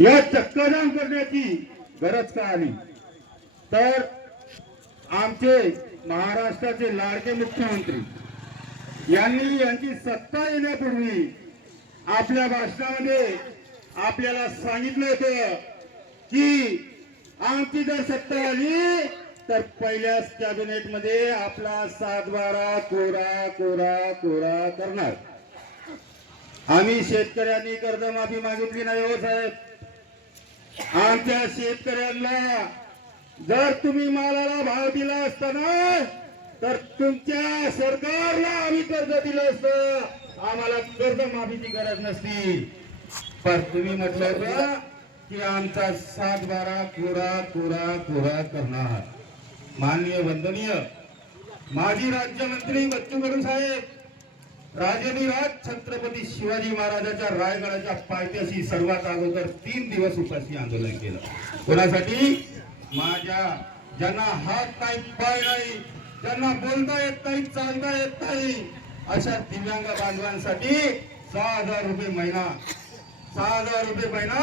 या चक्काजाम करण्याची गरज का आली? तर आमचे महाराष्ट्राचे लाडके मुख्यमंत्री यांनी यांची सत्ता येण्यापूर्वी आपल्या भाषणामध्ये आपल्याला सांगितलं होतं की आमची जर सत्ता आली तर पहिल्याच कॅबिनेट मध्ये आपला 7/12 कोरा कोरा कोरा करणार. आम्ही शेतकऱ्यांनी कर्जमाफी मागितली नाही हो साहेब. आमच्या शेतकऱ्यांना जर तुम्ही मालाला भाव दिला असता ना तर तुमच्या सरकारला आम्ही कर्ज दिलं असतं, आम्हाला कर्जमाफीची गरज नसती. पण तुम्ही म्हटलं होतं की आमचा 7/12 कोरा कोरा कोरा करणार. माननीय वंदनीय माजी राज्यमंत्री बच्चू कडू साहेब, राजनिराज छत्रपती शिवाजी महाराजांच्या रायगडाच्या पायथ्याशी सर्वात अगोदर 3 दिवस उपासी आंदोलन केलं. कोणासाठी? माझ्या ज्यांना हात नाही, पाय नाही, ज्यांना बोलता येत नाही, चालता येत नाही, अशा दिव्यांग बांधवांसाठी 6,000 रुपये महिना, 6,000 रुपये महिना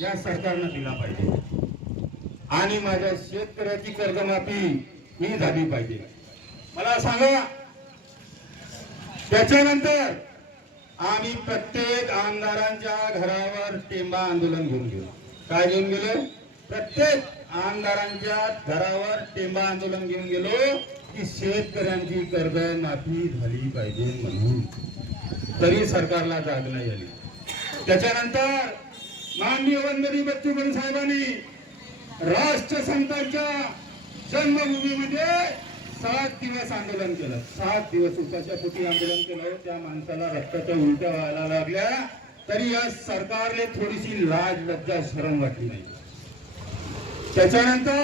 या सरकारनं दिला पाहिजे. आणि माझ्या शेतकऱ्याची कर्जमाफी ही झाली पाहिजे. मला सांगा, त्याच्यानंतर आम्ही प्रत्येक आमदारांच्या घरावर टेंबा आंदोलन घेऊन गेलो. काय घेऊन गेलो? प्रत्येक आमदारांच्या घरावर टेंबा आंदोलन घेऊन गेलो की शेतकऱ्यांची कर्जमाफी झाली पाहिजे म्हणून. तरी सरकारला जाग नाही आली. त्याच्यानंतर माननीय वंदनीय बच्चू कडू साहेबांनी राष्ट्रसंतांच्या जन्मभूमीमध्ये 7 दिवस आंदोलन केलं. 7 दिवस उपाच्या पोटी आंदोलन केलं. त्या माणसाला रक्ताच्या उलट्या व्हायला लागल्या तरी या सरकारने थोडीशी लाज लज्जा शरम वाटली नाही. त्याच्यानंतर